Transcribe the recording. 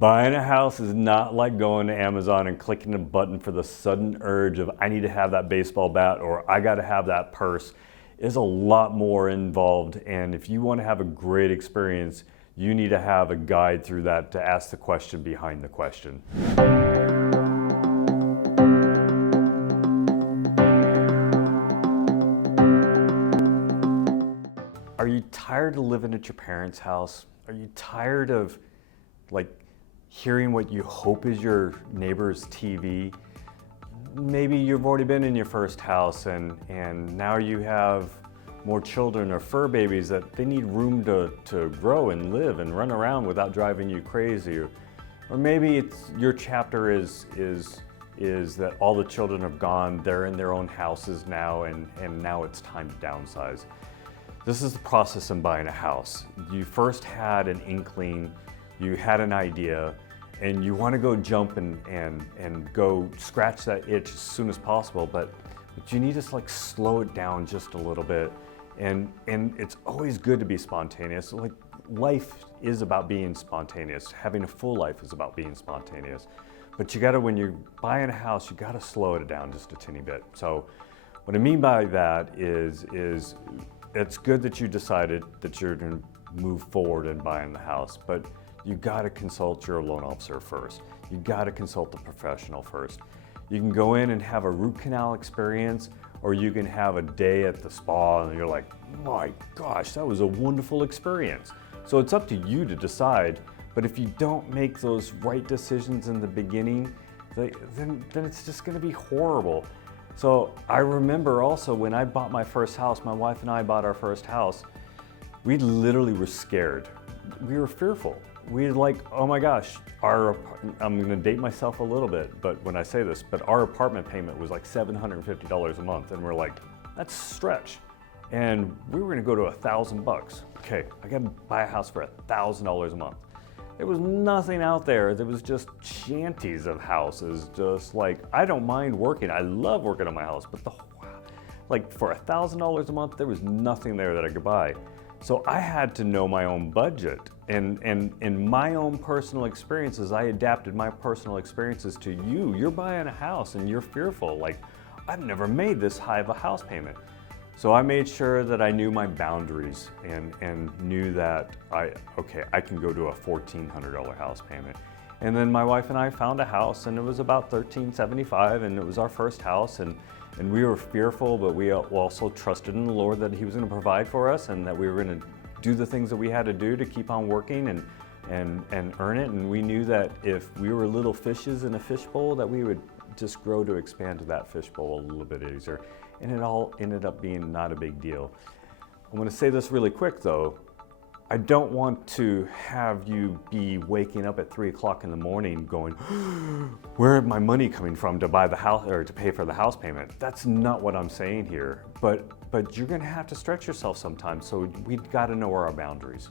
Buying a house is not like going to Amazon and clicking a button for the sudden urge of I need to have that baseball bat or I got to have that purse. There's a lot more involved, and if you want to have a great experience, you need to have a guide through that to ask the question behind the question. Are you tired of living at your parents' house? Are you tired of hearing what you hope is your neighbor's TV? Maybe you've already been in your first house and now you have more children or fur babies that they need room to grow and live and run around without driving you crazy. Or maybe it's your chapter is that all the children have gone, they're in their own houses now and now it's time to downsize. This is the process in buying a house. You first had an inkling, you had an idea, and you want to go jump and go scratch that itch as soon as possible, but you need to slow it down just a little bit. And it's always good to be spontaneous. Life is about being spontaneous. Having a full life is about being spontaneous. But you gotta, when you're buying a house, you gotta slow it down just a teeny bit. So what I mean by that is it's good that you decided that you're gonna move forward in buying the house, but you gotta consult your loan officer first. You gotta consult the professional first. You can go in and have a root canal experience, or you can have a day at the spa and you're like, my gosh, that was a wonderful experience. So it's up to you to decide, but if you don't make those right decisions in the beginning, then it's just gonna be horrible. So I remember also when I bought my first house, my wife and I bought our first house, we literally were scared. We were fearful. We were like, oh my gosh, I'm gonna date myself a little bit, but when I say this, but our apartment payment was like $750 a month, and we're like, that's a stretch. And we were gonna go to $1,000. Okay, I gotta buy a house for $1,000 a month. There was nothing out there. There was just shanties of houses, just I don't mind working. I love working on my house, but for $1,000 a month, there was nothing there that I could buy. So I had to know my own budget, and in my own personal experiences, I adapted my personal experiences to you. You're buying a house and you're fearful, I've never made this high of a house payment. So I made sure that I knew my boundaries and knew that I can go to a $1,400 house payment. And then my wife and I found a house, and it was about $1,375, and it was our first house, and we were fearful, but we also trusted in the Lord that He was going to provide for us, and that we were going to do the things that we had to do to keep on working and earn it. And we knew that if we were little fishes in a fishbowl, that we would just grow to expand to that fishbowl a little bit easier. And it all ended up being not a big deal. I'm going to say this really quick though. I don't want to have you be waking up at 3 o'clock in the morning going, where is my money coming from to buy the house or to pay for the house payment? That's not what I'm saying here. But you're gonna have to stretch yourself sometimes, so we've got to know our boundaries.